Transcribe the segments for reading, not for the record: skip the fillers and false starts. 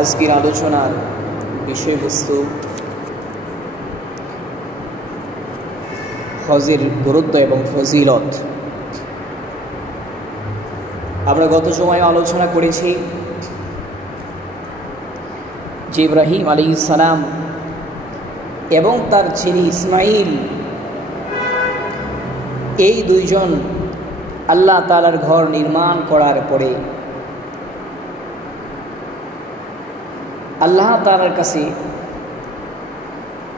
আজকের আলোচনার বিষয়বস্তু হজের গুরুত্ব এবং ফজিলত। আমরা গত সময়ে আলোচনা করেছি যে ইব্রাহিম আলাইহিস সালাম এবং তার ছেলে ইসমাইল এই দুইজন আল্লাহ তাআলার ঘর নির্মাণ করার পরে আল্লাহ তাআলার কাছে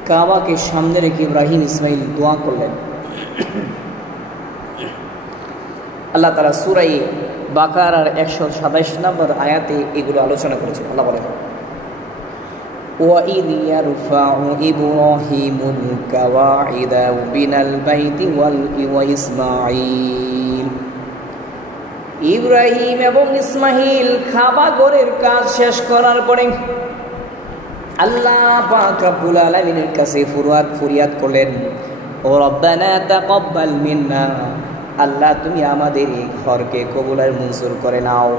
কাবাকে সামনে রেখে ইব্রাহিম ইসমাইল দোয়া করলেন। আল্লাহ তাআলা সূরা বাকারার 127 নম্বর আয়াতে এগুলো আলোচনা করেছেন। আল্লাহ বলেন, وَإِذْ يَرْفَعُ إِبْرَاهِيمُ الْقَوَاعِدَ مِنَ الْبَيْتِ وَإِسْمَاعِيلُ ইব্রাহিম এবং ইসমাইল কাবা ঘরের কাজ শেষ করার পরে আল্লাহ পাক রব্বুল আলামিনের কাছে ফরিয়াদ করলেন, ও রব্বানা তাকাব্বাল মিন্না, আল্লাহ তুমি আমাদের এই ঘরকে কবুল আর মঞ্জুর করে নাও।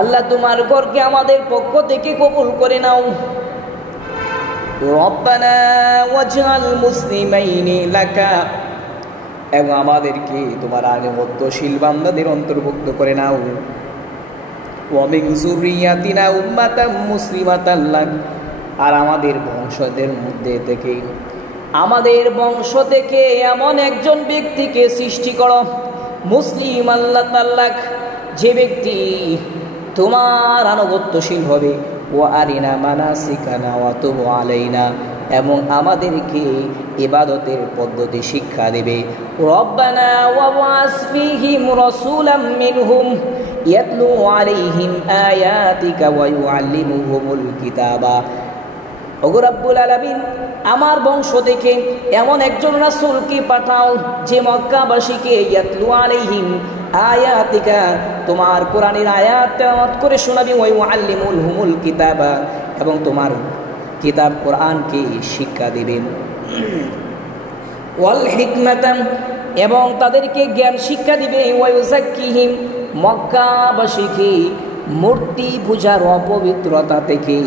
আল্লাহ তোমার ঘরকে আমাদের পক্ষ থেকে কবুল করে নাও। রব্বানা ওয়াজআল মুসলিমাইনি লাকা, এবং আমাদেরকে তোমার আনুগত্যশীল বান্দাদের অন্তর্ভুক্ত করে নাও। ওয়া মিন যুররিয়াতিনা উম্মাতাম মুসলিমাতান লাক, আর আমাদের বংশদের মধ্যে থেকে আমাদের বংশ থেকে এমন একজন ব্যক্তিকে সৃষ্টি করো মুসলিম আল্লাহ তাআলা, যে ব্যক্তি তোমার আনুগত্যশীল হবে। ও আরিনা মানাসিকানা ওয়া তুব আলাইনা, এবং আমাদেরকে ইবাদতের পদ্ধতি শিক্ষা দেবে। রব্বানা ওয়া বা'স ফীহিম রাসূলাম মিনহুম ইয়াতলু আলাইহিম আয়াতিকা ওয়া ইউআল্লিমুহুমুল কিতাবা। ওগো রব্বুল আলামিন, আমার বংশ থেকে এমন একজন রাসূলকে পাঠাও যে মক্কাবাসীকে ইয়াতলু আলাইহিম আয়াতিকা, তোমার কোরআনের আয়াত তেলাওয়াত করে শোনাবে। ওয়া ইউআল্লিমুহুমুল কিতাবা, এবং তোমার কিতাব কোরআনকে শিক্ষা দিবেন। ওয়াল হিকমাতা, এবং তাদেরকে জ্ঞান শিক্ষা দিবে। ওয়া ইউযাক্কিহিম, মক্কাবাসীকে মূর্তি পূজার অপবিত্রতা থেকে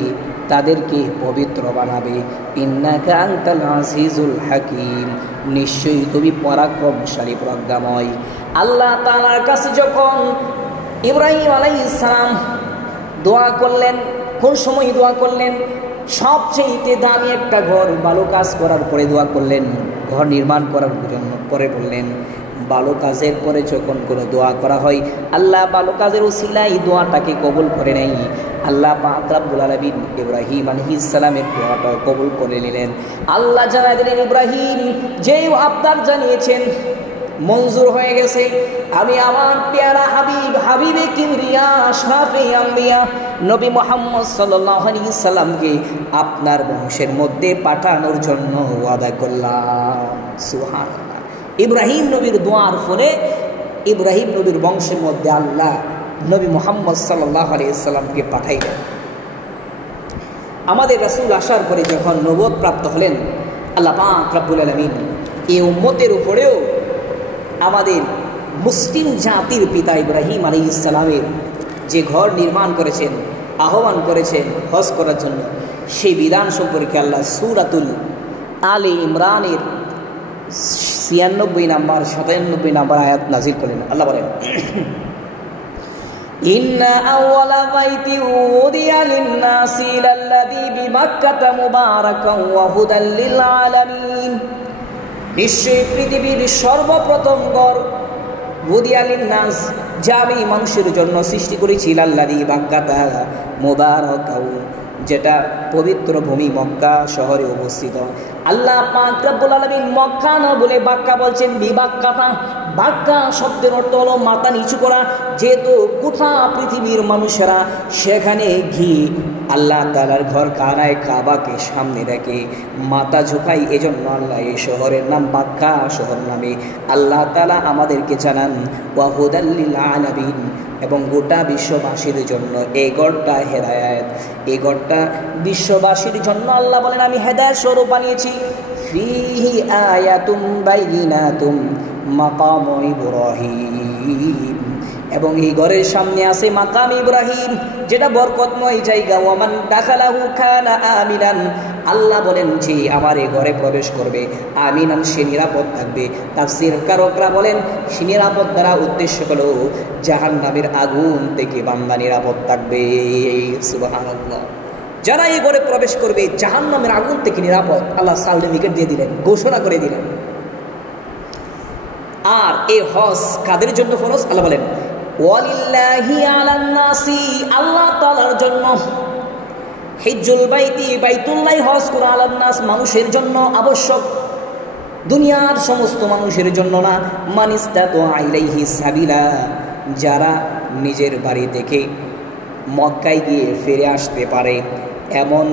তাদেরকে পবিত্র বানাবে। ইন্নাকা আনতাল আজিজুল হাকিম, নিশ্চয়ই তুমি পরাক্রমশালী প্রজ্ঞাময়। আল্লাহ তাআলার কাছে যখন ইব্রাহিম আলাইহিস সালাম দোয়া করলেন, কোন সময় দোয়া করলেন? সবচেয়ে দামি একটা ঘর ভালো কাজ করার পরে দোয়া করলেন, ঘর নির্মাণ করার জন্য। পরে বললেন, ভালো কাজের পরে যখন কোনো দোয়া করা হয়, আল্লাহ ভালো কাজের উসিলায় দোয়াটাকে কবুল করে নেই। আল্লাহ পাক রব্বুল আলামিন ইব্রাহিম আলাইহিস সালামের দোয়াটা কবুল করে নিলেন। আল্লাহ জানাই দিলেন, ইব্রাহিম যেই আবদার জানিয়েছেন মঞ্জুর হয়ে গেছে। আমি আমার প্যারা হাবিব, হাবিবে কিবরিয়া, আশরাফে আম্বিয়া নবী মুহাম্মদ সাল্লাল্লাহু আলাইহি সাল্লামকে আপনার বংশের মধ্যে পাঠানোর জন্য ওয়াদা করলাম। সুবহানাল্লাহ। ইব্রাহিম নবীর দোয়ার ফলে ইব্রাহিম নবীর বংশের মধ্যে আল্লাহ নবী মুহাম্মদ সাল্লাল্লাহু আলাইহি সাল্লামকে পাঠাইলেন। আমাদের রাসূল আসার পরে যখন নবুয়ত প্রাপ্ত হলেন, আল্লাহ পাক রব্বুল আলামিন এই উম্মতের উপরেও আমাদের মুসলিম জাতির পিতা ইব্রাহিম আলাইহিস সালামের যে ঘর নির্মাণ করেছেন, আহ্বান করেছেন হজ করার জন্য, সেই বিধান সম্পর্কে আল্লাহ সূরাতুল আলে ইমরানের 96 নম্বর 97 নম্বর আয়াত নাযিল করলেন। আল্লাহ বলেন, ইন্না আউওয়ালা বাইতি উদিয়া লিন-নাসি লাল্লাযী বিমাক্কাতা মুবারাকান ওয়া হুদাল লিল আলামিন, নিশ্চয়ই পৃথিবীর সর্বপ্রথম ঘর উদিয়া লিন-নাস, যা আমি মানুষের জন্য সৃষ্টি করেছি, লাল্লাযী বিমাক্কাতা মুবারাকান, যেটা পবিত্র ভূমি মক্কা শহরে অবস্থিত। আল্লাহ পাক রব্বুল আলামিন মক্কা না বলে বাক্কা বলছেন, বিবাক্কাতা। বাক্কা শব্দের অর্থ হলো মাথা নিচু করা। যেহেতু গোটা পৃথিবীর মানুষেরা সেখানে গিয়ে আল্লাহ তাআলার ঘর কানায় কাবাকে সামনে রেখে মাথা ঝুঁকায়, এজন্য আল্লাহ এই শহরের নাম বাক্কা শহর নামে আল্লাহ তাআলা আমাদেরকে জানান। ওয়া হুদাল লিল আলামিন, এবং গোটা বিশ্ববাসীর জন্য এই গড়টা হেদায়েত। এই গড়টা বিশ্ববাসীর জন্য আল্লাহ বলেন আমি হেদায়েত স্বরূপ বানিয়েছি। ফিহি আয়াতুম বাইয়িনাতুম মাকামু ইব্রাহিম, এবং এই ঘরের সামনে আছে মাকাম ইব্রাহিম, যেটা বরকতময় জায়গা। ওয়ামান দাখালাহু কানা আমিনান, আল্লাহ বলেন যে আমার এই ঘরে প্রবেশ করবে আমিনান, সে নিরাপদ থাকবে। তাফসীর কারকরা বলেন সে নিরাপদ দ্বারা উদ্দেশ্য হলো জাহান্নামের আগুন থেকে বান্দা নিরাপদ থাকবে। সুবহানাল্লাহ। যারা এই ঘরে প্রবেশ করবে জাহান্নামের আগুন থেকে নিরাপদ, আল্লাহ সার্টিফিকেট দিয়ে দিলেন, ঘোষণা করে দিলেন। আর এই হজ কাদের জন্য ফরজ? আল্লাহ বলেন ওয়ালিল্লাহি আলান নাসি, আল্লাহ তাআলার জন্য, হিজ্জুল বাইতি, বাইতুল্লাহ হজ করা আলান নাস, মানুষের জন্য আবশ্যক, দুনিয়ার সমস্ত মানুষের জন্য না। মান ইসতাতা ইলাইহি সাবিলা, যারা নিজের বাড়ি থেকে মক্কায় গিয়ে ফিরে আসতে পারে, এমন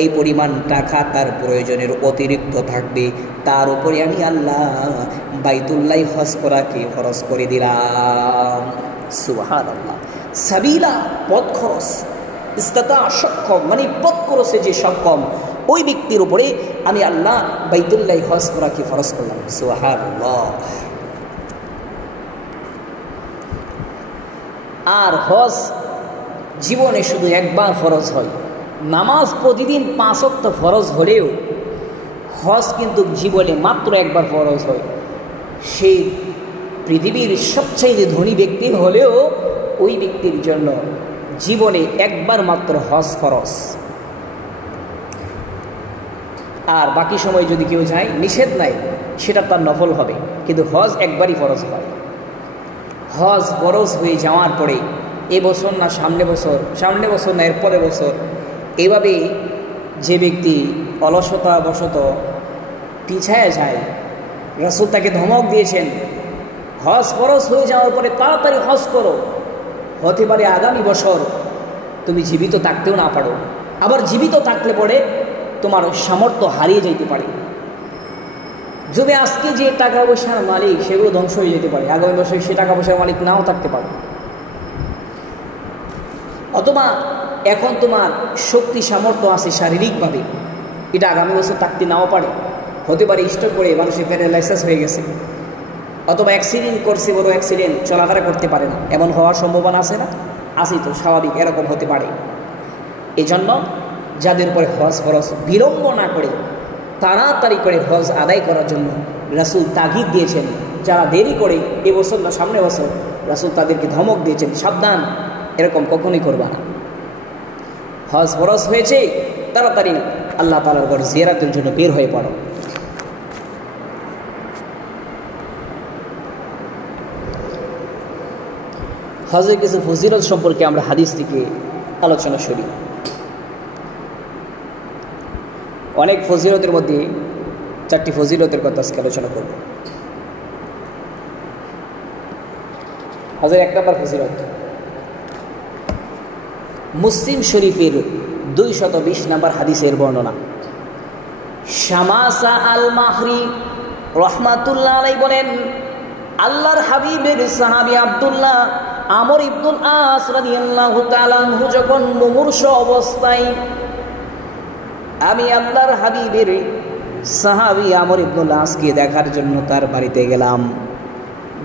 এই পরিমাণ টাকা তার প্রয়োজনের অতিরিক্ত থাকবে, তার উপরে আমি আল্লাহ বাইতুল্লাহ হজ করাকে খরচ করে দিলাম। সুবহানাল্লাহ। সাবিলা, পথ খরচ। ইস্তাতা, সক্ষম, মানে পথ খরচে যে সক্ষম, ওই ব্যক্তির উপরে আমি আল্লাহ বাইতুল্লাহ হজ করাকে খরচ করলাম। সুবহানাল্লাহ। আর হজ জীবনে শুধু একবার ফরজ হয়। নামাজ প্রতিদিন 5 ওয়াক্ত ফরজ হলেও হজ কিন্তু জীবনে মাত্র একবার ফরজ হয়। সেই পৃথিবীর সবচেয়ে ধনী ব্যক্তি হলেও ওই ব্যক্তির জন্য জীবনে একবার মাত্র হজ ফরজ। আর বাকি সময় যদি কেউ যায়, নিষেধ নাই, সেটা তার নফল হবে, কিন্তু হজ একবারই ফরজ হয়। হজ ফরজ হয়ে যাওয়ার পরে এবছর না সামনে বছর, সামনে বছর না এরপরের বছর, এভাবে যে ব্যক্তি অলসতাবশত পিছায় যায়, রাসূল তাকে ধমক দিয়েছেন হজ ফরজ হয়ে যাওয়ার পরে তাড়াতাড়ি হজ করো, হতে পারে আগামী বছর তুমি জীবিত থাকতেও না পারো, আবার জীবিত থাকলে পরে তোমার সামর্থ্য হারিয়ে যেতে পারে। যদি আজকে যে টাকা পয়সার মালিক সেগুলো ধ্বংস হয়ে যেতে পারে, আগামী বছর সে টাকা পয়সার মালিক নাও থাকতে পারে। অথবা এখন তোমার শক্তি সামর্থ্য আছে শারীরিকভাবে, এটা আগামী বছর থাকতে নাও পারে, হতে পারে স্ট্রোক করে মানুষের প্যারালাইসিস হয়ে গেছে, অথবা অ্যাক্সিডেন্ট করছে, বড় অ্যাক্সিডেন্ট, চলাফেরা করতে পারে না, এমন হওয়ার সম্ভাবনা আছে না? আছে তো, স্বাভাবিক, এরকম হতে পারে। এই জন্য যাদের উপরে হজ ফরজ, বিলম্ব না করে তাড়াতাড়ি করে হজ আদায় করার জন্য রাসূল তাগিদ দিয়েছেন। যারা দেরি করে এবছর না সামনে বছর, রাসূল তাদেরকে ধমক দিয়েছেন, সাবধান, এরকম কখনোই করবা না। হজ ফরজ হয়েছে, তাড়াতাড়ি আল্লাহ তাআলার ঘর জিয়ারতের জন্য বের হয়ে পড়ো। হজের কিছু ফজিলত সম্পর্কে আমরা হাদিস থেকে আলোচনা করি। অনেক ফজিলতের মধ্যে 4টি ফজিলতের কথা আজকে আলোচনা করব। হজের 1 নম্বর ফজিলত, মুসলিম শরীফের 220 নম্বর হাদিসের বর্ণনা। শামাসা আল মাহরি রহমাতুল্লাহ আলাইহি বলেন, আল্লাহর হাবিবের সাহাবী আব্দুল্লাহ আমর ইবনুল আস রাদিয়াল্লাহু তাআলা আনহু যখন মুমূর্ষ অবস্থায় আমি আল্লাহর হাবিবের সাহাবী আমর ইবনুল আসকে দেখার জন্য তার বাড়িতে গেলাম।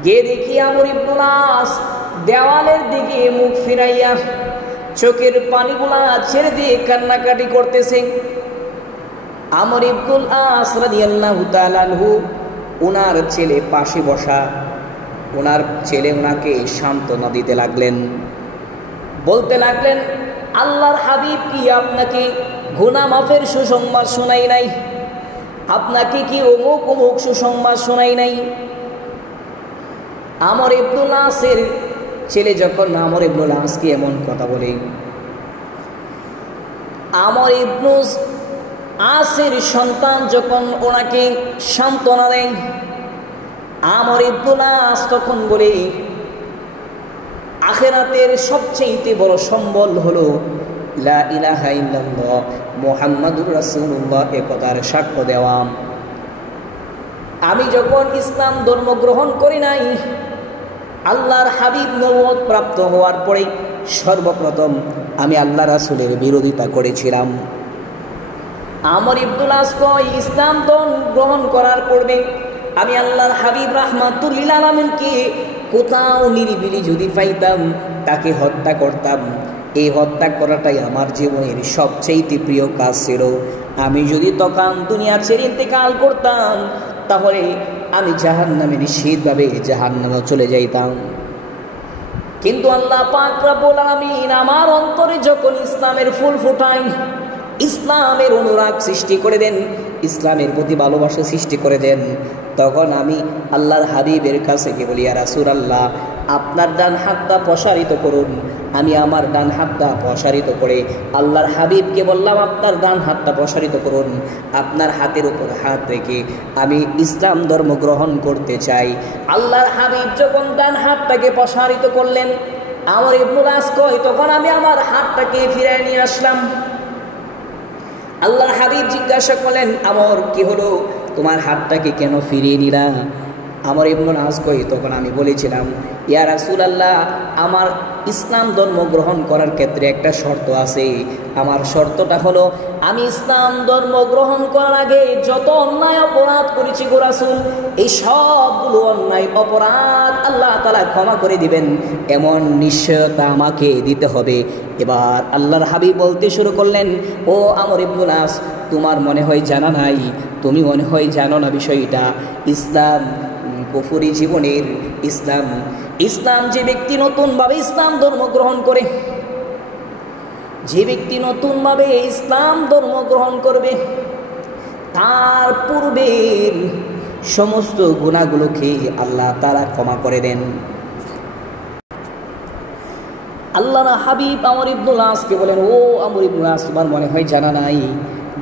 গিয়ে দেখি আমর ইবনুল আস দেওয়ালের দিকে মুখ ফিরাইয়া চোখের পানিগুলা ছেড়ে দিয়ে কান্নাকাটি করতেছে। আমর ইবনুল আস রাদিয়াল্লাহু তাআলা আনহু, ওনার ছেলে পাশে বসা, ওনার ছেলে ওনাকে সান্ত্বনা দিতে লাগলেন, বলতে লাগলেন, আল্লাহর হাবিব কি আপনাকে গুনাহ মাফের সুসংবাদ শোনাই নাই? আপনাকে কি অমুক অমুক সুসংবাদ শোনাই নাই? আমর ইবনুল আসের ছেলে যখন আমর ইবনুল আসকে এমন কথা বলে, আমর ইবনুল আসের সন্তান যখন ওনাকে সান্ত্বনা দেয়, আমর ইবনুল আস তখন বলে, আখিরাতের সবচেয়ে বড় সম্বল হলো লা ইলাহা ইল্লাল্লাহ মুহাম্মাদুর রাসূলুল্লাহ, এ কথার সাক্ষ্য দেওয়া। আমি যখন ইসলাম ধর্ম গ্রহণ করি নাই, আল্লাহর হাবিব নবুয়ত প্রাপ্ত হওয়ার পরে সর্বপ্রথম আমি আল্লাহ রাসূলের বিরোধিতা করেছিলাম। আমর ইবনুল আস কয়, ইসলাম গ্রহণ করার পূর্বে আমি আল্লাহর হাবিব রাহমাতুল লিল আলামিনকে কোথাও নিরিবিলি যদি পাইতাম তাকে হত্যা করতাম। এই হত্যা করাটাই আমার জীবনের সবচেয়ে প্রিয় কাজ ছিল। আমি যদি তখন দুনিয়া ছেড়ে ইন্তেকাল করতাম তাহলে আমি জাহান্নামে নিশ্চিতভাবে জাহান্নামে চলে যাইতাম। কিন্তু আল্লাহ পাক রব্বুল আলামিন আমার অন্তরে যখন ইসলামের ফুল ফোটায়, ইসলামের অনুরাগ সৃষ্টি করে দেন, ইসলামের প্রতি ভালোবাসা সৃষ্টি করে দেন, তখন আমি আল্লাহর হাবিবের কাছে গিয়ে বলি, ইয়া রাসূলুল্লাহ, আপনার ডান হাতটা প্রসারিত করুন। আমি আমার ডান হাতটা প্রসারিত করে আল্লাহর হাবিবকে বললাম, আপনার ডান হাতটা প্রসারিত করুন। আপনার হাতের উপর হাত রেখে আমি ইসলাম ধর্ম গ্রহণ করতে চাই। আল্লাহর হাবিব যখন ডান হাতটাকে প্রসারিত করলেন, আমর ইবনুল আস কয়, তখন আমি আমার হাতটাকে ফিরিয়ে নিয়ে আসলাম। আল্লাহর হাবিব জিজ্ঞাসা করলেন, আমর কি হলো, তোমার হাতটাকে কেন ফিরিয়ে নিলা? আমর ইবনুল আস কই, তখন আমি বলেছিলাম, ইয়া রাসূলুল্লাহ, আমার ইসলাম ধর্ম গ্রহণ করার ক্ষেত্রে একটা শর্ত আছে। আমার শর্তটা হলো, আমি ইসলাম ধর্ম গ্রহণ করার আগে যত অন্যায় অপরাধ করেছি গো রাসূল, এই সবগুলো অন্যায় অপরাধ আল্লাহ তাআলা ক্ষমা করে দিবেন, এমন নিশ্চয়তা আমাকে দিতে হবে। এবার আল্লাহর হাবিব বলতে শুরু করলেন, ও আমর ইবনুল আস, তোমার মনে হয় জানা নাই, তুমি মনে হয় জানো না বিষয়টা। ইসলাম কুফরি জীবনের ইসলাম যে ব্যক্তি নতুনভাবে ইসলাম ধর্ম গ্রহণ করে, যে ব্যক্তি নতুনভাবে ইসলাম ধর্ম গ্রহণ করবে, তার পূর্বের সমস্ত গুনাহগুলোকে আল্লাহ তাআলা ক্ষমা করে দেন। আল্লাহর হাবিব আমর ইবনুল আসকে বলেন, ও আমর ইবনুল আস, তোমার মনে হয় জানা নাই,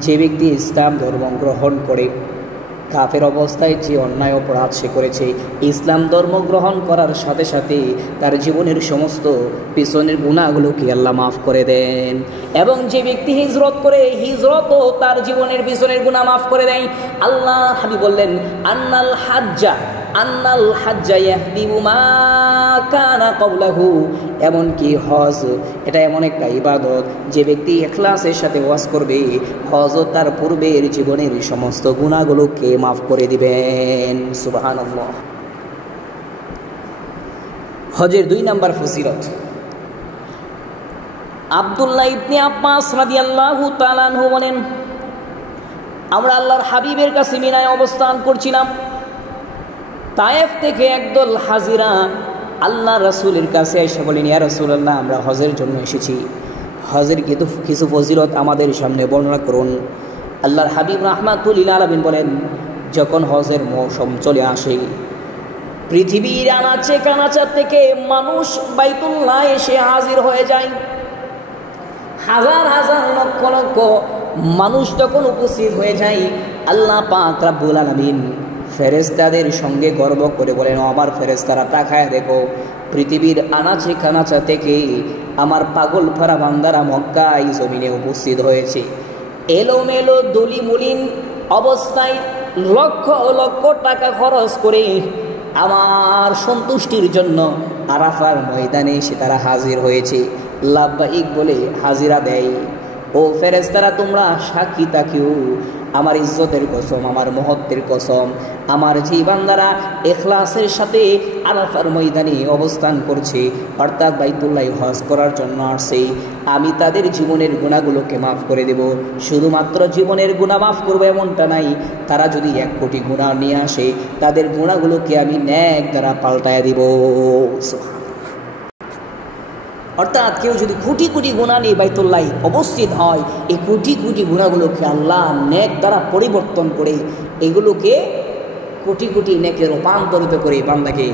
যে ব্যক্তি ইসলাম ধর্ম গ্রহণ করে কাফের অবস্থায় যে অন্যায় অপরাধ সে করেছে, ইসলাম ধর্ম গ্রহণ করার সাথে সাথে তার জীবনের সমস্ত পিছনের গুনাহগুলোকে আল্লাহ মাফ করে দেন। এবং যে ব্যক্তি হিজরত করে, হিজরতও তার জীবনের পিছনের গুনাহ মাফ করে দেয়। আল্লাহ হাবিব বললেন, আন্নাল হাজ্জা ইয়াহদিমু মা কানা ক্বাবলাহু, এমনকি হজ এটা এমন একটা ইবাদত, যে ব্যক্তি ইখলাসের সাথে হজ করবে, হজ তার পূর্বের জীবনের সমস্ত গুনাহগুলোকে মাফ করে দিবেন। সুবহানাল্লাহ। হজের 2 নম্বর ফজিলত। আব্দুল্লাহ ইবনে আব্বাস রাদিয়াল্লাহু তাআলা আনহু বলেন, আমরা আল্লাহর হাবিবের কাছে মিনায় অবস্থান করছিলাম। তায়েফ থেকে একদল হাজিরা আল্লাহ রাসূলের কাছে এসে বলেন, ইয়া রাসূলুল্লাহ, আমরা হজের জন্য এসেছি, হজের কিছু ফজিলত আমাদের সামনে বর্ণনা করুন। আল্লাহর হাবিব রাহমাতুল লিল আলামিন বলেন, যখন হজের মৌসুম চলে আসে, পৃথিবীর আনাচে কানাচে থেকে মানুষ বাইতুল্লাহ এসে হাজির হয়ে যায়। হাজার হাজার লক্ষ লক্ষ মানুষ তখন উপস্থিত হয়ে যায়। আল্লাহ পাক রব্বুল আলামিন ফেরেশতাদের সঙ্গে গর্ব করে বলেন, আমার ফেরেশতারা তাকায় দেখো, পৃথিবীর আনাচে কানাচে থেকে আমার পাগল ফারা বান্দারা মক্কায় জমিনে উপস্থিত হয়েছে। এলোমেলো দলিমুলিন অবস্থায় লক্ষ লক্ষ টাকা খরচ করে আমার সন্তুষ্টির জন্য আরাফার ময়দানে এসে তারা হাজির হয়েছে। লাব্বাইক বলে হাজিরা দেয়। ও ফেরেশতারা, তোমরা সাক্ষী থাকিও, আমার ইজ্জতের কসম, আমার মহত্বের কসম, আমার যে বান্দারা ইখলাসের সাথে আরাফার ময়দানে অবস্থান করছে, অর্থাৎ বাইতুল্লাহ হজ করার জন্য আসছে, আমি তাদের জীবনের গুনাহগুলোকে মাফ করে দেব। শুধুমাত্র জীবনের গুনাহ মাফ করবো এমনটা নাই, তারা যদি 1 কোটি গুনাহ নিয়ে আসে, তাদের গুনাহগুলোকে আমি নেক দ্বারা পাল্টায় দিব। অর্থাৎ কেউ যদি কোটি কোটি গুনাহ নিয়ে বাইতুল্লাহ অবস্থিত হয়, এই কোটি কোটি গুনাহগুলোকে আল্লাহ নেক দ্বারা পরিবর্তন করে এগুলোকে কোটি কোটি নেকে রূপান্তরিত করে বান্দাকে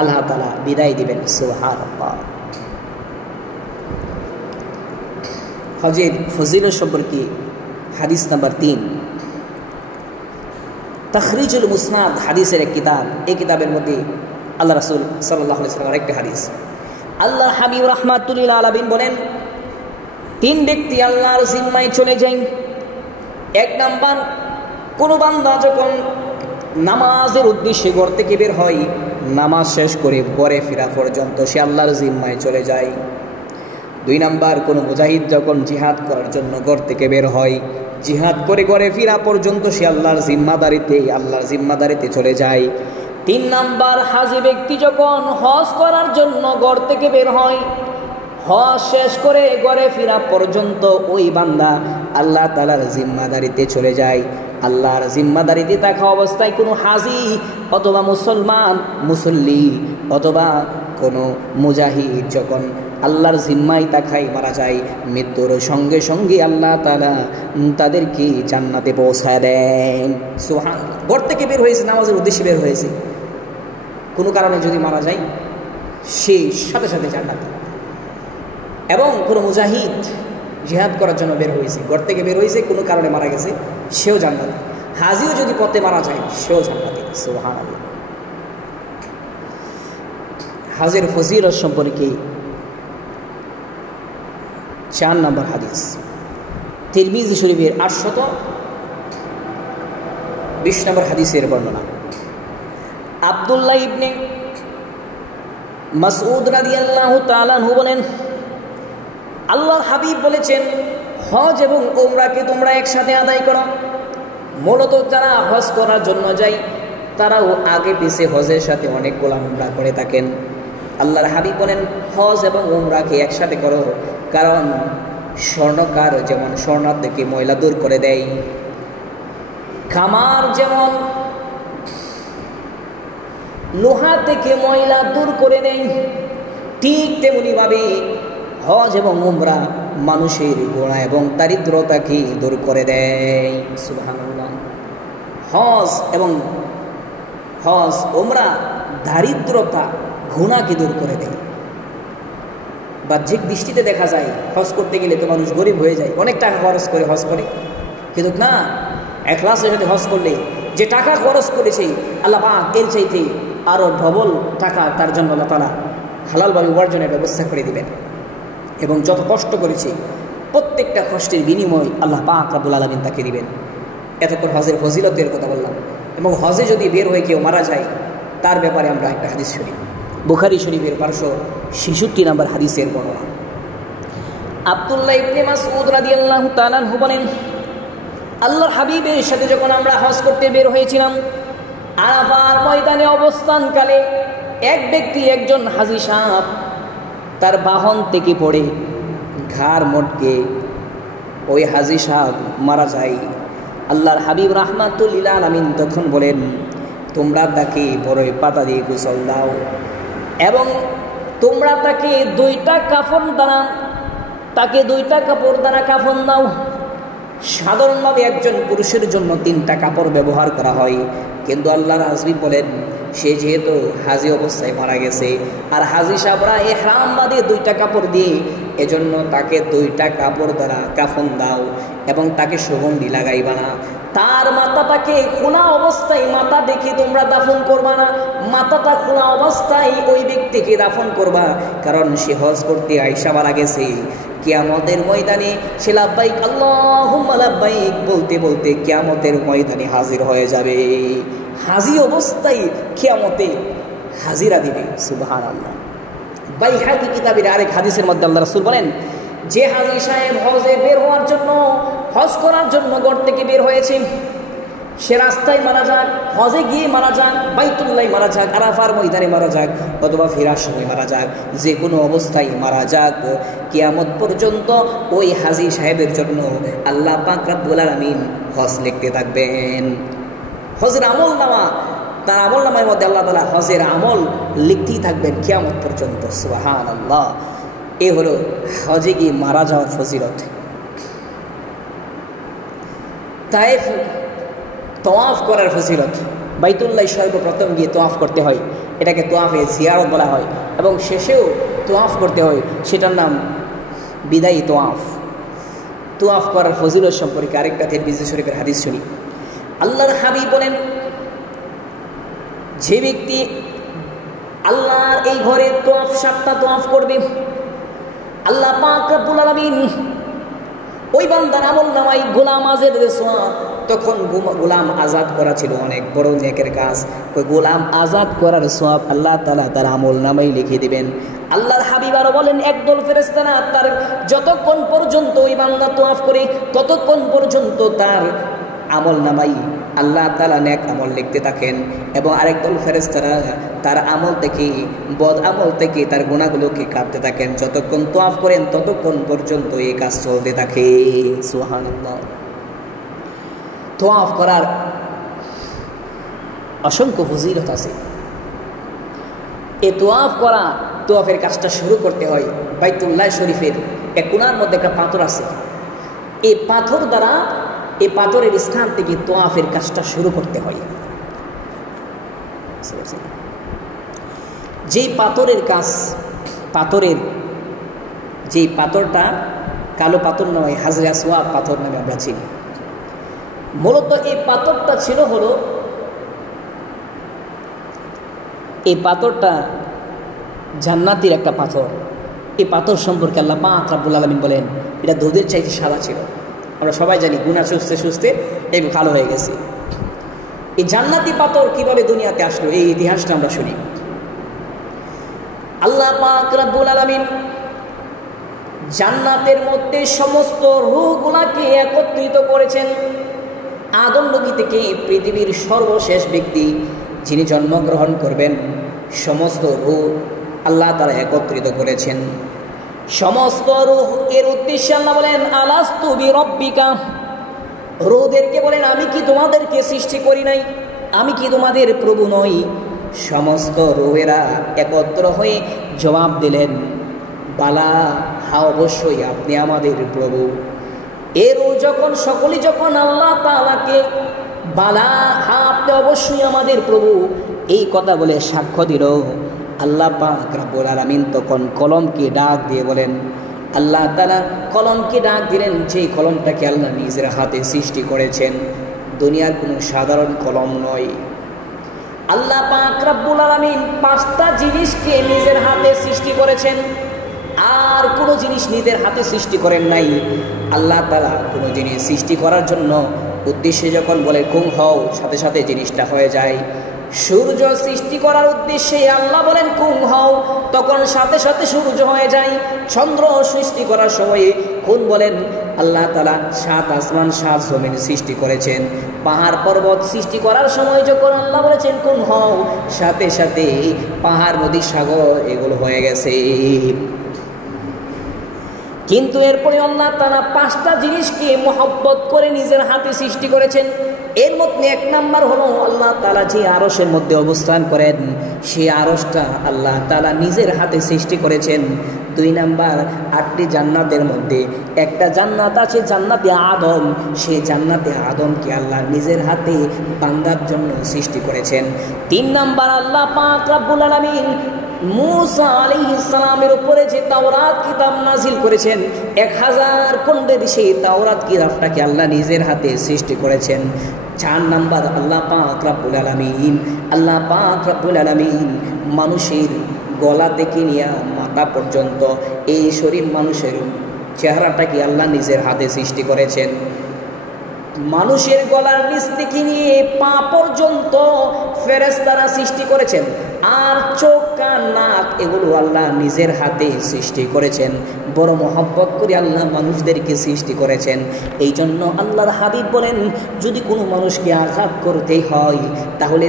আল্লাহ তাআলা বিদায় দিবেন। সুবহানাল্লাহ। হজের ফজিলত সম্পর্কে হাদিস নাম্বার 3, তাখরিজুল মুসনাদ হাদিসের এক কিতাব। এই কিতাবের মধ্যে আল্লাহ রাসূল সাল্লাল্লাহু আলাইহি ওয়াসাল্লামের একটা হাদিস। আল্লাহর হাবিব রাহমাতুল লিল আলামিন বলেন, 3 ব্যক্তি আল্লাহর জিম্মায় চলে যায়। 1 নাম্বার, কোন বান্দা যখন নামাজের উদ্দেশ্যে ঘর থেকে বের হয়, নামাজ শেষ করে ঘরে ফেরা পর্যন্ত সে আল্লাহর জিম্মায় চলে যায়। 2 নাম্বার, কোন মুজাহিদ যখন জিহাদ করার জন্য ঘর থেকে বের হয়, জিহাদ করে ঘরে ফেরা পর্যন্ত সে আল্লাহর জিম্মাদারিতে চলে যায়। 3 নাম্বার, হাজি ব্যক্তি যখন হজ করার জন্য ঘর থেকে বের হয়, হজ শেষ করে ঘরে ফেরা পর্যন্ত ওই বান্দা আল্লাহ তাআলার জিম্মাদারিতে চলে যায়। আল্লাহর জিম্মাদারিতে থাকা অবস্থায় কোনো হাজি অথবা মুসলমান মুসল্লি অথবা কোনো মুজাহিদ যখন আল্লাহর জিম্মায় তাকাই মারা যায়, মৃত্যুর সঙ্গে সঙ্গে আল্লাহ তাআলা তাদেরকে জান্নাতে পৌঁছায় দেন। সুবহানাল্লাহ। ঘর থেকে বের হয়েছে, নামাজের উদ্দেশ্যে বের হয়েছে, কোনো কারণে যদি মারা যায় সে সাথে সাথে জান্নাতে। এবং কোনো মুজাহিদ জিহাদ করার জন্য বের হয়েছে, ঘর থেকে বের হয়েছে, কোনো কারণে মারা গেছে, সেও জান্নাতে। হাজিও যদি পথে মারা যায় সেও জান্নাতে। সুবহানাল্লাহ। হাজের ফজিলত সম্পর্কে 4 নম্বর হাদিস, তিরমিজি শরীফের 820 নম্বর হাদিসের বর্ণনা। আব্দুল্লাহ ইবনে মাসউদ রাদিয়াল্লাহু তাআলা আনহু বলেন, আল্লাহর হাবিব বলেছেন, হজ এবং উমরাকে তোমরা একসাথে আদায় করো। মূলত যারা হজ করার জন্য যায় তারাও আগে পিছে হজের সাথে অনেকগুলো উমরা করে থাকেন। আল্লাহর হাবিব বলেন, হজ এবং উমরাকে একসাথে করো, কারণ স্বর্ণকার যেমন স্বর্ণ থেকে ময়লা দূর করে দেয়, খামার যেমন লোহা থেকে ময়লা দূর করে দেয়, ঠিক তেমনিভাবে হজ এবং উমরা মানুষের গোড়া এবং দারিদ্রতাকে দূর করে দেয়। সুবহানাল্লাহ। হজ উমরা দারিদ্রতা গুনাহকে দূর করে দেয়। বাহ্যিক দৃষ্টিতে দেখা যায় হজ করতে গেলে তো মানুষ গরিব হয়ে যায়, অনেক টাকা খরচ করে হজ করে, কিন্তু না, ইখলাসের সাথে হজ করলে যে টাকা খরচ করেছে আল্লাহ পাক এর চাইতে আরো ডবল টাকা তার জন্য আল্লাহ তাআলা হালালভাবে উপার্জনের ব্যবস্থা করে দিবেন। এবং যত কষ্ট করেছে প্রত্যেকটা কষ্টের বিনিময় আল্লাহ পাক রব্বুল আলামিন তাকে দিবেন। এতক্ষণ হজের ফজিলতের কথা বললাম, এবং হজে যদি বের হয়ে কেউ মারা যায় তার ব্যাপারে আমরা একটা হাদিস শুনি। বুখারী শরীফের 566 নম্বর হাদিসের বর্ণনা। আব্দুল্লাহ ইবনে মাসউদ রাদিয়াল্লাহু তাআলা আনহু বলেন, আল্লাহর হাবিবের সাথে যখন আমরা হজ করতে বের হয়েছিলাম, আরাফার ময়দানে অবস্থানকালে এক ব্যক্তি, একজন হাজী সাহেব, তার বাহন থেকে পড়ে ঘাড় মটকে ওই হাজী সাহেব মারা যায়। আল্লাহর হাবিব রাহমাতুল লিল আলামিন তখন বলেন, তোমরা তাকে বড়ই পাতা দিয়ে গোসল দাও এবং তোমরা তাকে 2টা কাপড় দ্বারা কাফন দাও। সাধারণভাবে একজন পুরুষের জন্য 3টা কাপড় ব্যবহার করা হয়, কিন্তু আল্লাহর হাবিব বলেন, সে যেহেতু হাজী অবস্থায় মারা গেছে আর হাজী সাহেবরা ইহরাম বাঁধে 2টা কাপড় দিয়ে, এজন্য তাকে 2টা কাপড় দ্বারা কাফন দাও এবং তাকে সুগন্ধি লাগাইবা না। তার মাথাটাকে খোলা অবস্থায়, মাথা দেখে তোমরা দাফন করবা না, মাথাটা খোলা অবস্থায় ওই ব্যক্তিকে দাফন করবা, কারণ সে হজ করতে আইসা মারা গেছে। কিয়ামতের ময়দানে সে লাব্বাইক আল্লাহুম্মা লাব্বাইক বলতে বলতে কিয়ামতের ময়দানে হাজির হয়ে যাবে। হাজী অবস্থায় কিয়ামতে হাজিরা দিবে। সুবহানাল্লাহ। বাইহাকি কিতাবের আরেক হাদিসের মধ্যে আল্লাহ রাসূল বলেন, যে হাজী সাহেব হজে বের হওয়ার জন্য, হজ করার জন্য ঘর থেকে বের হয়েছে, সে রাস্তায় মারা যাক, হজে গিয়ে মারা যাক, বাইতুল্লাহ মারা যাক, আরাফার ময়দানে মারা যাক, অথবা ফেরার সময় মারা যাক, যে কোনো অবস্থায় মারা যাক, কিয়ামত পর্যন্ত ওই হাজী সাহেবের জন্য আল্লাহ পাক রব্বুল আলামিন হজ লিখতে থাকবেন। হজের আমল নামা, তার আমল নামার মধ্যে আল্লাহ তাআলা হজের আমল লিখতেই থাকবেন কিয়ামত পর্যন্ত। সুবহানাল্লাহ। এ হলো হজে গিয়ে মারা যাওয়ার ফজিলত। তায়েফ তওয়াফ করার ফজিলত। বাইতুল্লাহ সর্বপ্রথম গিয়ে তওয়াফ করতে হয়, এটাকে তওয়াফে জিয়ারত বলা হয়, এবং শেষেও তওয়াফ করতে হয়, সেটার নাম বিদায়ী তওয়াফ। তওয়াফ করার ফজিলত সম্পর্কে আরেকটা তিরমিজি শরীফের হাদিস শুনি। আল্লাহর হাবিব বলেন, যে ব্যক্তি আল্লাহর এই ঘরে তওয়াফ 7টা তওয়াফ করবে, আল্লাহ পাক রব্বুল আলামিন ওই বান্দার আমল নামায় গোলাম আজাদের সওয়াব, তখন গোলাম আজাদ করা ছিল অনেক বড় নেকের কাজ, ওই গোলাম আজাদ করার সওয়াব আল্লাহ তাআলা তার আমল নামায় লিখে দিবেন। আল্লাহর হাবিব আরো বলেন, একদল ফেরেশতারা তার যতক্ষণ পর্যন্ত ওই বান্দা তওয়াফ করে ততক্ষণ পর্যন্ত তার আমল নামাই আল্লাহ তাআলা নেক আমল লিখতে থাকেন এবং আরেক দল ফেরেশতারা তার আমল থেকে বদ আমল থেকে তার গুনাহগুলোকে কাটতে থাকেন। যতক্ষণ তওয়াফ করেন ততক্ষণ পর্যন্ত এই কাজ চলতে থাকে। সুবহানাল্লাহ। তওয়াফ করার অসংখ্য ফজিলত আছে। এই তওয়াফের কাজটা শুরু করতে হয় বাইতুল্লাহ শরীফের এক কোণার মধ্যে একটা পাথর আছে। এই পাথরের স্থান থেকে তওয়াফের কাজটা শুরু করতে হয়। যেই পাথরটা কালো পাথর নয়, হাজরে আসওয়াদ পাথর নামে আমরা চিনি। মূলত এই পাথরটা ছিল হলো এই পাথরটা জান্নাতের একটা পাথর। এই পাথর সম্পর্কে আল্লাহ পাক রব্বুল আলামিন বলেন এটা দুধের চাইতে সাদা ছিল। আমরা সবাই জানি গুনাহ সুস্থে সুস্থে একটু কালো হয়ে গেছে। এই জান্নাতি পাথর কিভাবে দুনিয়াতে আসলো এই ইতিহাসটা আমরা শুনি। আল্লাহ পাক রব্বুল আলামিন জান্নাতের মধ্যে সমস্ত রূহগুলাকে একত্রিত করেছেন। আদম নবী থেকে পৃথিবীর সর্বশেষ ব্যক্তি যিনি জন্মগ্রহণ করবেন, সমস্ত রূহ আল্লাহ তাআলা একত্রিত করেছেন। সমস্ত রূহ এর উদ্দেশ্যে আল্লাহ বলেন আলাস্তু বিরব্বিকা, রূহদেরকে বলেন আমি কি তোমাদেরকে সৃষ্টি করি নাই, আমি কি তোমাদের প্রভু নই? সমস্ত রূহেরা একত্র হয়ে জবাব দিলেন বালা, হ্যাঁ অবশ্যই আপনি আমাদের প্রভু। এর সকলেই যখন আল্লাহ তাআলাকে বালা, হ্যাঁ আপনি অবশ্যই আমাদের প্রভু এই কথা বলে সাক্ষ্য দিল, আল্লাহ পাক রব্বুল আলামিন তখন কলমকে ডাক দিয়ে বলেন, আল্লাহ তাআলা কলমকে ডাক দিলেন, যে কলমটাকে আল্লাহ নিজের হাতে সৃষ্টি করেছেন, দুনিয়ার কোনো সাধারণ কলম নয়। আল্লাহ পাক রব্বুল আলামিন 5টা জিনিসকে নিজের হাতে সৃষ্টি করেছেন, আর কোনো জিনিস নিজের হাতে সৃষ্টি করেন নাই। আল্লাহ তাআলা কোনো জিনিস সৃষ্টি করার জন্য উদ্দেশ্যে যখন বলে কুন হও, সাথে সাথে জিনিসটা হয়ে যায়। সূর্য সৃষ্টি করার উদ্দেশ্যে আল্লাহ বলেন কুন হও, তখন সাথে সাথে সূর্য হয়ে যায়। চন্দ্র সৃষ্টি করার সময়ে কুন বলেন, আল্লাহ তাআলা 7 আসমান 7 জমিন সৃষ্টি করেছেন। পাহাড় পর্বত সৃষ্টি করার সময় যখন আল্লাহ বলেছেন কুন হও, সাথে সাথে পাহাড় নদী সাগর এগুলো হয়ে গেছে। কিন্তু এরপরে আল্লাহ তাআলা 5টা জিনিসকে মহব্বত করে নিজের হাতে সৃষ্টি করেছেন। এর মধ্যে 1 নাম্বার হলো আল্লাহ তাআলা যে আরশের মধ্যে অবস্থান করেন, সেই আরশটা আল্লাহ তাআলা নিজের হাতে সৃষ্টি করেছেন। 2 নাম্বার 8টি জান্নাতের মধ্যে একটা জান্নাত আছে জান্নাতে আদম, সেই জান্নাতে আদমকে আল্লাহ নিজের হাতে বান্দার জন্য সৃষ্টি করেছেন। 3 নাম্বার আল্লাহ পাক রব্বুল আলামিন মূসা আলাইহিস সালামের উপরে যে তাওরাত কিতাব নাজিল করেছেন, 1000 খণ্ডের সেই তাওরাত কিতাবটাকে আল্লাহ নিজের হাতে সৃষ্টি করেছেন। 4 নাম্বার আল্লাহ পাক রব্বুল আলামিন মানুষের গলা থেকে নিয়ে মাথা পর্যন্ত এই শরীর মানুষের চেহারাটাকে আল্লাহ নিজের হাতে সৃষ্টি করেছেন। মানুষের গলার নিচ থেকে নিয়ে পা পর্যন্ত ফেরেশতারা সৃষ্টি করেছেন, আর চোখ কান নাক এগুলো আল্লাহ নিজের হাতে সৃষ্টি করেছেন। বড় মহব্বত করে আল্লাহ মানুষদেরকে সৃষ্টি করেছেন। এই জন্য আল্লাহর হাবিব বলেন যদি কোনো মানুষকে আঘাত করতে হয় তাহলে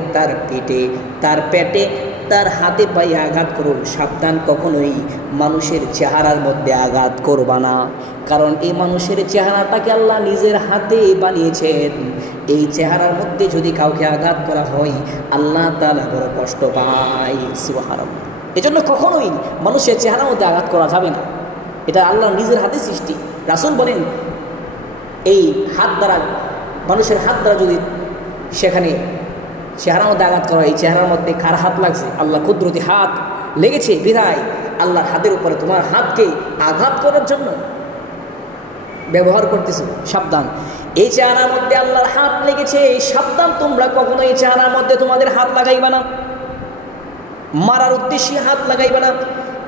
তার পেটে তার হাতে পায়ে আঘাত করুন, সাবধান কখনোই মানুষের চেহারার মধ্যে আঘাত করবা না, কারণ এই মানুষের চেহারাটাকে আল্লাহ নিজের হাতে বানিয়েছেন। এই চেহারার মধ্যে যদি কাউকে আঘাত করা হয় আল্লাহ তাআলা বড় কষ্ট পায়। সুবহানাল্লাহ। এজন্য কখনোই মানুষের চেহারার মধ্যে আঘাত করা যাবে না, এটা আল্লাহ নিজের হাতে সৃষ্টি। রাসূল বলেন এই হাত দ্বারা, মানুষের হাত দ্বারা যদি সেখানে চেহারার মধ্যে আঘাত করা হয়, এই চেহারার মধ্যে কার হাত লাগছে? আল্লাহ কুদরতি হাত লেগেছে বিধায় আল্লাহর হাতের উপরে তোমার হাতকে আঘাত করার জন্য ব্যবহার করতেছে, সাবধান। এই চেহারার মধ্যে আল্লাহর হাত লেগেছে, সাবধান, তোমরা কখনো এই চেহারার মধ্যে তোমাদের হাত লাগাইবা না, মারার উদ্দেশ্যে হাত লাগাইবা না,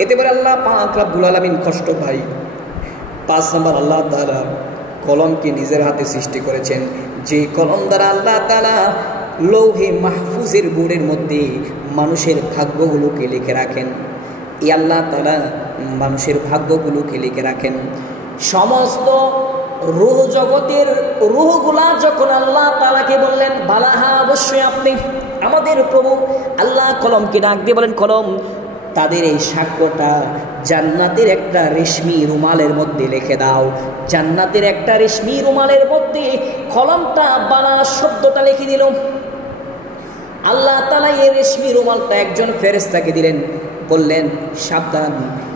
এতে করে আল্লাহ পাক রব্বুল আলামিন কষ্ট পাই। 5 নম্বর আল্লাহ তাআলা কলমকে নিজের হাতে সৃষ্টি করেছেন, যে কলম দ্বারা আল্লাহ তাআলা লৌহে মাহফুজের বোর্ডের মধ্যে মানুষের ভাগ্যগুলোকে লিখে রাখেন। এই আল্লাহ তাআলা মানুষের ভাগ্যগুলোকে লিখে রাখেন। সমস্ত রূহ জগতের রূহগুলা যখন আল্লাহ তাআলাকে বললেন, বালাহা অবশ্যই আপনি আমাদের প্রভু। আল্লাহ কলমকে ডাক দিয়ে বলেন, কলম তাদের এই সাক্ষ্যটা জান্নাতের একটা রেশমি রুমালের মধ্যে লিখে দাও। জান্নাতের একটা রেশমি রুমালের মধ্যে কলমটা বালা শব্দটা লিখে দিল। আল্লাহ তাআলা এই রেশমি রুমালটা একজন ফেরেশতাকে দিলেন, বললেন, সাবধান,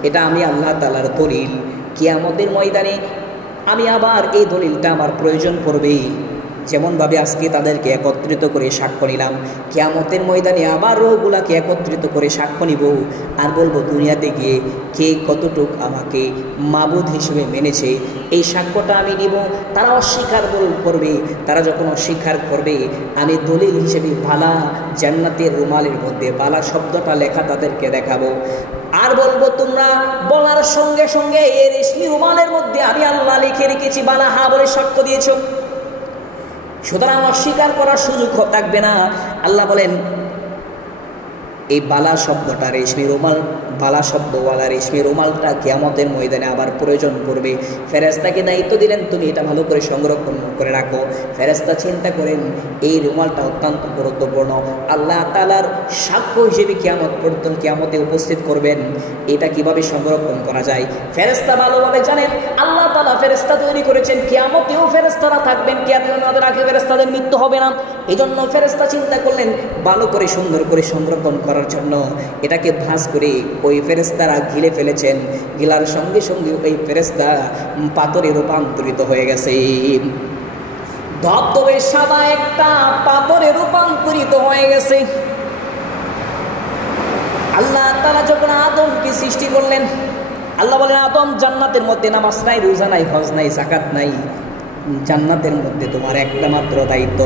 এটা আমি আল্লাহ তাআলার দলিল। কিয়ামতের ময়দানে আমি আবার এই দলিলটা আমার প্রয়োজন পড়বে। যেমনভাবে আজকে তাদেরকে একত্রিত করে সাক্ষ্য নিলাম, কিয়ামতের ময়দানে আবার রূহগুলাকে একত্রিত করে সাক্ষ্য নিব, আর বলবো দুনিয়াতে গিয়ে কে কতটুক আমাকে মাবুদ হিসেবে মেনেছে। এই সাক্ষ্যটা আমি নিব। তারা অস্বীকার করবে, তারা যখন অস্বীকার করবে আমি দলিল হিসেবে বালা জান্নাতের রুমালের মধ্যে বালা শব্দটা লেখা তাদেরকে দেখাবো, আর বলবো তোমরা বলার সঙ্গে সঙ্গে এই রেশমি রুমালের মধ্যে আমি আল্লাহ লিখে রেখেছি, বালা হা বলে সাক্ষ্য দিয়েছ। সুতরাং অস্বীকার করার সুযোগ থাকবে না। আল্লাহ বলেন, এই বালা শব্দটা রেশমি রুমাল, বালা শব্দওয়ালা রেশমি রুমালটা কিয়ামতের ময়দানে আবার প্রয়োজন পড়বে। ফেরেশতাকে দায়িত্ব দিলেন, তুমি এটা ভালো করে সংরক্ষণ করে রাখো। ফেরেশতা চিন্তা করেন এই রুমালটা অত্যন্ত গুরুত্বপূর্ণ, আল্লাহ তাআলার সাক্ষ্য হিসেবে কিয়ামতে উপস্থিত করবেন। এটা কিভাবে সংরক্ষণ করা যায় ফেরেশতা ভালোভাবে জানেন। আল্লাহ তাআলা ফেরেশতা তৈরি করেছেন, কিয়ামতেও ফেরেশতারা থাকবেন, কিয়ামতের আগে ফেরেশতাদের মৃত্যু হবে না। এই জন্য ফেরেশতা চিন্তা করলেন ভালো করে সুন্দর করে সংরক্ষণ করার জন্য এটাকে ভাঁজ করে ওই ফেরেশতারা গিলে ফেলেছেন। গিলার সঙ্গে সঙ্গে ওই ফেরেশতা পাথরে রূপান্তরিত হয়ে গেছে। ধবধবে সাদা একটা পাথরে রূপান্তরিত হয়ে গেছে। আল্লাহ তাআলা যখন আদমকে সৃষ্টি করলেন, আল্লাহ বলেন, আদম জান্নাতের মধ্যে নামাজ নাই, রোজা নাই, হজ নাই, যাকাত নাই। জান্নাতের মধ্যে তোমার একটা মাত্র দায়িত্ব,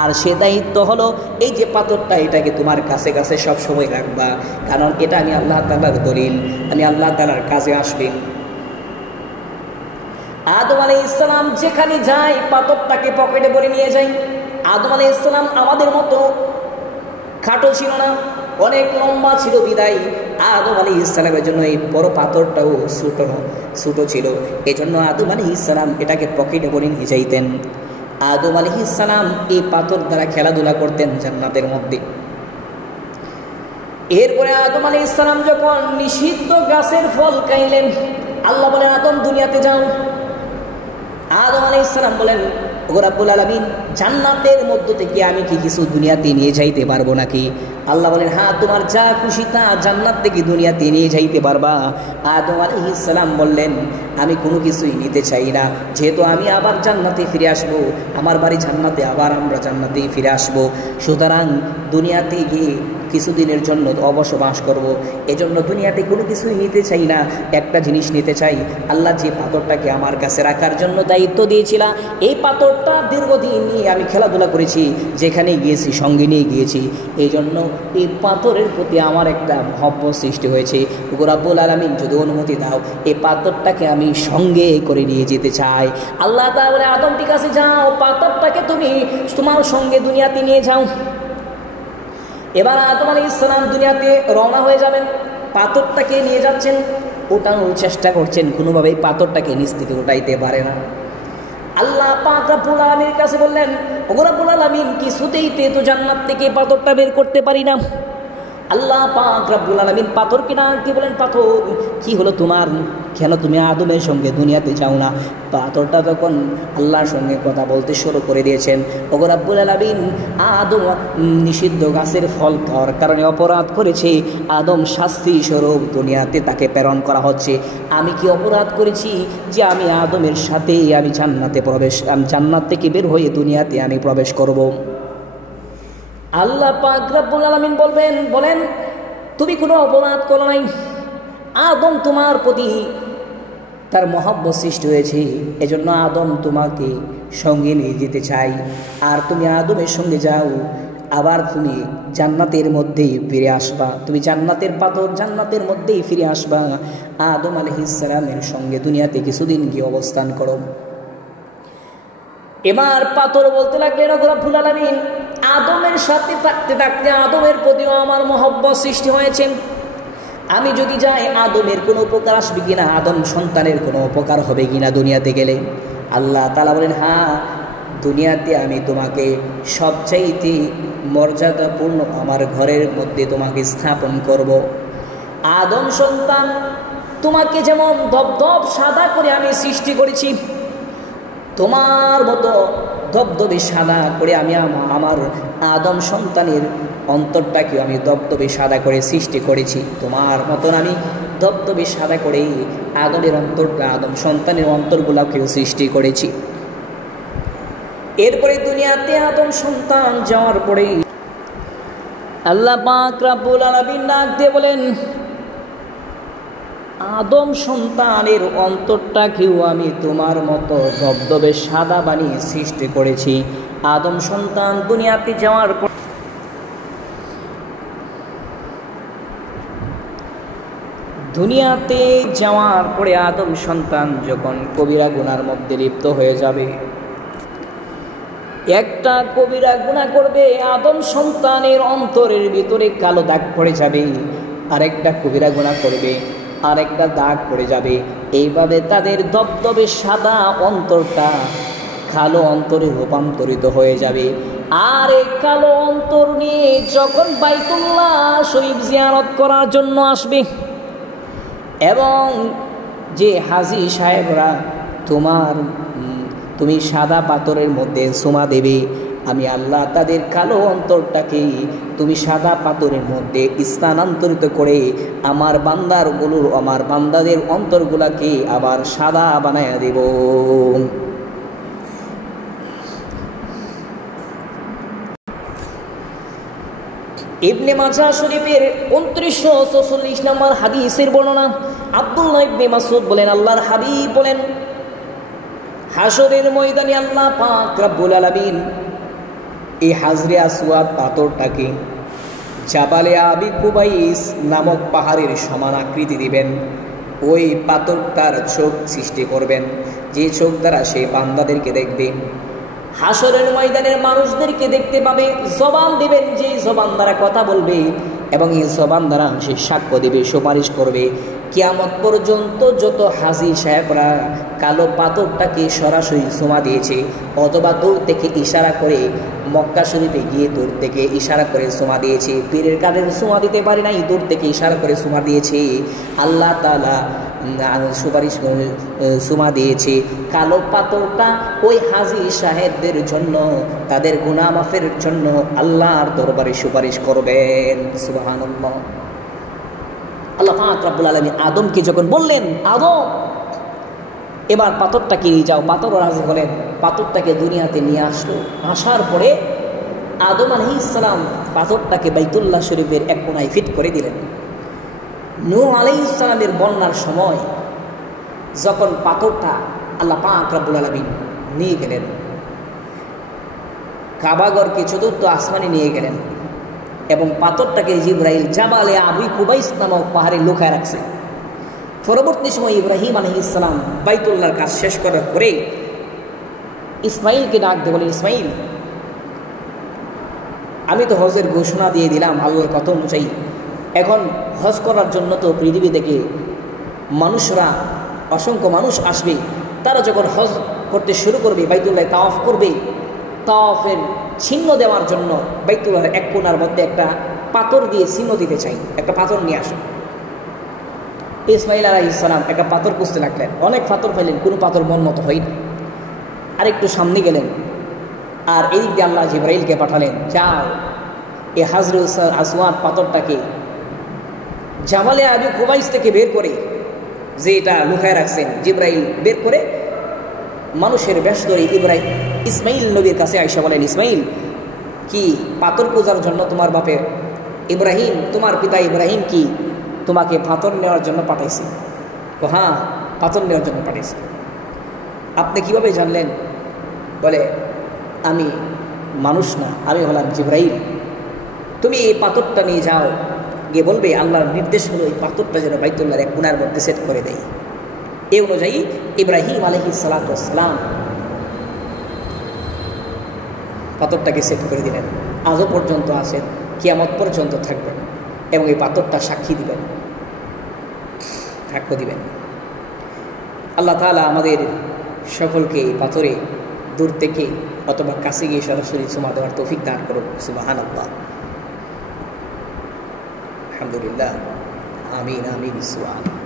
আর সে দায়িত্ব হলো এই যে পাথরটা, এটাকে তোমার কাছে কাছে সব সময় রাখবা, কারণ এটা আমি আল্লাহ তাআলার দলিল, আমি আল্লাহ তাআলার কাজে আসবে। আদম আলাইহিস সালাম যেখানে যায় পাথরটাকে পকেটে ভরে নিয়ে যায়। আদম আলাইহিস সালাম আমাদের মতো খাটো ছিল না, অনেক লম্বা ছিল বিদায় আদম আলাইহিস সালামের জন্য এই বড় পাথরটাও ছোট ছিল। এই জন্য আদম আলাইহিস সালাম এটাকে পকেটে ভরে নিয়ে যাইতেন। আদম আলাইহিস সালাম এই পাথর দ্বারা খেলাধুলা করতেন জান্নাতের মধ্যে। এরপরে আদম আলাইহিস সালাম যখন নিষিদ্ধ গাছের ফল খাইলেন, আল্লাহ বলেন, আদম দুনিয়াতে যাও। আদম আলাইহিস সালাম বলেন, ওগো রব্বুল আলামিন, জান্নাতের মধ্য থেকে আমি কি কিছু দুনিয়াতে নিয়ে যাইতে পারবো নাকি? আল্লাহ বলেন, হ্যাঁ, তোমার যা খুশি তা জান্নাত থেকে দুনিয়াতে নিয়ে যাইতে পারবা। আদম আলাইহিস সালাম বললেন, আমি কোনো কিছুই নিতে চাই না, যেহেতু আমি আবার জান্নাতে ফিরে আসব, আমার বাড়ি জান্নাতে, আবার আমরা জান্নাতেই ফিরে আসব, সুতরাং দুনিয়াতে গিয়ে কিছুদিনের জন্য অবসবাস করব। এজন্য দুনিয়াতে কোনো কিছুই নিতে চাই না, একটা জিনিস নিতে চাই, আল্লাহ যে পাথরটাকে আমার কাছে রাখার জন্য দায়িত্ব দিয়েছিল, এই পাথরটা দীর্ঘদিন নিয়ে আমি খেলাধুলা করেছি, যেখানে গিয়েছি সঙ্গে নিয়ে গিয়েছি, এই জন্য এই পাথরের প্রতি আমার একটা মহব্বত সৃষ্টি হয়েছে। রব্বুল আলামিন যদি অনুমতি দাও, এই পাথরটাকে আমি সঙ্গে করে নিয়ে যেতে চাই। আল্লাহ তাআলা বলে, আদম ঠিক আছে, যাও, পাথরটাকে তুমি তোমার সঙ্গে দুনিয়াতে নিয়ে যাও। এবার আদম আলাইহিস সালাম দুনিয়াতে রওনা হয়ে যাবেন, পাথরটাকে নিয়ে যাচ্ছেন, ওঠানোর চেষ্টা করছেন, কোনোভাবেই পাথরটাকে নিচ থেকে উঠাইতে পারে না। আল্লাহ পাক রব্বুল আলামিনের কাছে বললেন, ওগো রব্বুল আলামিন, কিছুতেই তো জান্নাত থেকে পাথরটা বের করতে পারি না। আল্লাহ পাক রব্বুল আলামিন পাথরকে ডাক দিয়ে বলেন, পাথর কি হলো তোমার, কেন তুমি আদমের সঙ্গে দুনিয়াতে যাও না? পাথরটা তখন আল্লাহর সঙ্গে কথা বলতে শুরু করে দিয়েছেন, ওগো রব্বুল আলামিন, আদম নিষিদ্ধ গাছের ফল খাওয়ার কারণে অপরাধ করেছে, আদম শাস্তি স্বরূপ দুনিয়াতে তাকে প্রেরণ করা হচ্ছে। আমি কি অপরাধ করেছি যে আমি আদমের সাথে আমি জান্নাত থেকে বের হয়ে দুনিয়াতে আমি প্রবেশ করব? আল্লাহ পাক রব্বুল আলামিন বলেন, তুমি কোনো অপরাধ করো নাই, আদম তোমার প্রতি তার মহব্বত সৃষ্টি হয়েছে, এজন্য আদম তোমাকে সঙ্গে নিয়ে যেতে চাই, আর তুমি আদমের সঙ্গে যাও, আবার তুমি জান্নাতের মধ্যেই ফিরে আসবা, তুমি জান্নাতের পাথর জান্নাতের মধ্যেই ফিরে আসবা, আদম আলাইহিস সালামের সঙ্গে দুনিয়াতে কিছুদিন গিয়ে অবস্থান করো। এবার পাথর বলতে লাগলেন, ওগো রব্বুল আলামিন, আদমের সাথে থাকতে থাকতে আদমের প্রতিও আমার মহব্বত সৃষ্টি হয়েছে, আমি যদি যাই আদমের কোনো উপকার আসবে কিনা, আদম সন্তানের কোনো উপকার হবে কিনা দুনিয়াতে গেলে? আল্লাহ তাআলা বলেন, হ্যাঁ, দুনিয়াতে আমি তোমাকে সবচাইতে মর্যাদাপূর্ণ আমার ঘরের মধ্যে তোমাকে স্থাপন করব। আদম সন্তান, তোমাকে যেমন ধবধব সাদা করে আমি সৃষ্টি করেছি, তোমার মতো ধবধবে সাদা করে আমি আমার আদম সন্তানের অন্তরটাকে আমি ধবধবে সাদা করে সৃষ্টি করেছি। তোমার মতন আমি ধবধবে সাদা করে আদমের অন্তরটা, আদম সন্তানের অন্তরগুলোকেও সৃষ্টি করেছি। এরপরে দুনিয়াতে আদম সন্তান যাওয়ার পরে আল্লাহ পাক রব্বুল আলামিন ডাক দিয়ে বলেন, আদম সন্তানের অন্তরটাকেও আমি তোমার মতো ধবধবে সাদা বানিয়ে সৃষ্টি করেছি। আদম সন্তান দুনিয়াতে যাওয়ার পর আদম সন্তান যখন কবিরা গুনার মধ্যে লিপ্ত হয়ে যাবে, একটা কবিরা গুনাহ করবে, আদম সন্তানের অন্তরের ভিতরে কালো দাগ পড়ে যাবে, আরেকটা কবিরা গুনাহ করবে, আরেকটা দাগ পড়ে যাবে। এইভাবে তাদের দবদবে সাদা অন্তরটা কালো অন্তরে রূপান্তরিত হয়ে যাবে। আর এই কালো অন্তর নিয়ে যখন বাইতুল্লাহ শরীফ জিয়ারত করার জন্য আসবে, এবং যে হাজী সাহেবরা তুমি সাদা পাথরের মধ্যে চুমা দেবে, আমি আল্লাহ তাদের কালো অন্তরটাকে তুমি সাদা পাথরের মধ্যে স্থানান্তরিত করে আমার বান্দাদের অন্তরগুলাকে আবার সাদা বানায়া দেব। ইবনে মাজাহ শরীফের 2946 নম্বর হাদিসের বর্ণনা, আব্দুল্লাহ ইবনে মাসউদ বলেন, আল্লাহর হাবিব বলেন, হাসরের ময়দানে আল্লাহ পাক রব্বুল আলামিন এই হাজরে আসওয়াদ পাথরটাকে জাবালে আবি কুবাইস নামক পাহাড়ের সমান আকৃতি দিবেন। ওই পাথরটার চোখ সৃষ্টি করবেন, যে চোখ দ্বারা সে বান্দাদেরকে দেখবে। হাসরের ময়দানের মানুষদেরকে দেখতে পাবে। জবান দিবেন, যে জবান দ্বারা কথা বলবে, এবং এই জবান দ্বারা সে সাক্ষ্য দেবে, সুপারিশ করবে। কিয়ামত পর্যন্ত যত হাজী সাহেবরা কালো পাথরটাকে সরাসরি চুমা দিয়েছে, অথবা দূর থেকে ইশারা করে, মক্কা শরীফে গিয়ে দূর থেকে ইশারা করে চুমা দিয়েছে, পীরের কাদের চুমা দিতে পারে নাই, দূর থেকে ইশারা করে চুমা দিয়েছে, আল্লাহ তাআলা সুপারিশ চুমা দিয়েছে, কালো পাথরটা ওই হাজী সাহেবদের জন্য, তাদের গুনাহ মাফের জন্য আল্লাহর দরবারে সুপারিশ করবেন। সুবহানাল্লাহ। আল্লাহ পাক রব্বুল আলামিন আদমকে যখন বললেন, আদম এবার পাথরটাকে নিয়ে যাও, পাথর রাজি হলেন, পাথরটাকে দুনিয়াতে নিয়ে আসলো। আসার পরে আদম আলাইহিস সালাম পাথরটাকে বাইতুল্লাহ শরীফের এক কোণায় ফিট করে দিলেন। নূহ আলাইহিস সালামের বন্যার সময় যখন পাথরটা আল্লাহ পাক রব্বুল আলামিন নিয়ে গেলেন, কাবাগরকে চতুর্থ আসমানে নিয়ে গেলেন, এবং পাথরটাকে জিবরাইল জাবালে আবি কুবাইস নামক পাহাড়ে লুকায় রাখছে। পরবর্তী সময় ইব্রাহিম আলাইহিস সালাম বাইতুল্লাহর কাজ শেষ করার পরে ইসমাইলকে ডাক দিয়ে বলেন, ইসমাইল, আমি তো হজের ঘোষণা দিয়ে দিলাম আল্লাহর কথা অনুযায়ী, এখন হজ করার জন্য তো পৃথিবী থেকে মানুষরা, অসংখ্য মানুষ আসবে, তারা যখন হজ করতে শুরু করবে, বাইতুল্লাহ তাওয়াফ করবে, তাওয়াফের চিহ্ন দেওয়ার জন্য বাইতুল্লাহর এক কোণার মধ্যে একটা পাথর দিয়ে চিহ্ন দিতে চাই, একটা পাথর নিয়ে আসো। ইসমাইল আলাইহিস সালাম একটা পাথর খুঁজতে লাগলেন, অনেক পাথর পাইলেন, কোনো পাথর মন মতো হয় না। আরেকটু সামনে গেলেন, আর এই দিক দিয়ে আল্লাহ জিবরাইলকে পাঠালেন, যাও এই হাজরে আসওয়াদ পাথরটাকে জাবালে আবি কুবাইস থেকে বের করে, যে এটা লুকায় রাখছেন, জিবরাইল বের করে মানুষের বেশ ধরে ইসমাইল নবীর কাছে আয়েশা বলেন, ইসমাইল, কি পাথর পূজার জন্য তোমার বাপের ইব্রাহিম, তোমার পিতা ইব্রাহিম কি তোমাকে পাথর নেওয়ার জন্য পাঠাইছে? হ্যাঁ, পাথর নেওয়ার জন্য পাঠাইছে। আপনি কিভাবে জানলেন? বলে, আমি মানুষ না, আমি হলাম জিবরাইল। তুমি এই পাথরটা নিয়ে যাও, গিয়ে বলবে আল্লাহর নির্দেশ হলো এই পাথরটা যেন বাইতুল্লাহর এক কোণার মধ্যে সেট করে দেয়। এই অনুযায়ী ইব্রাহিম আলাইহিস সালাম পাথরটাকে সেট করে দিলেন। আজও পর্যন্ত আসেন, কিয়ামত পর্যন্ত থাকবেন, এবং এই পাথরটা সাক্ষী দিবেন। সাক্ষ্য দিবেন। আল্লাহ তাআলা আমাদের সকলকে পাথরে দূর থেকে অথবা কাছে গিয়ে সরাসরি চুমা দেওয়ার তৌফিক দান করুন। সুবহানাল্লাহ, আলহামদুলিল্লাহ, আমিন আমিন, সুবহান।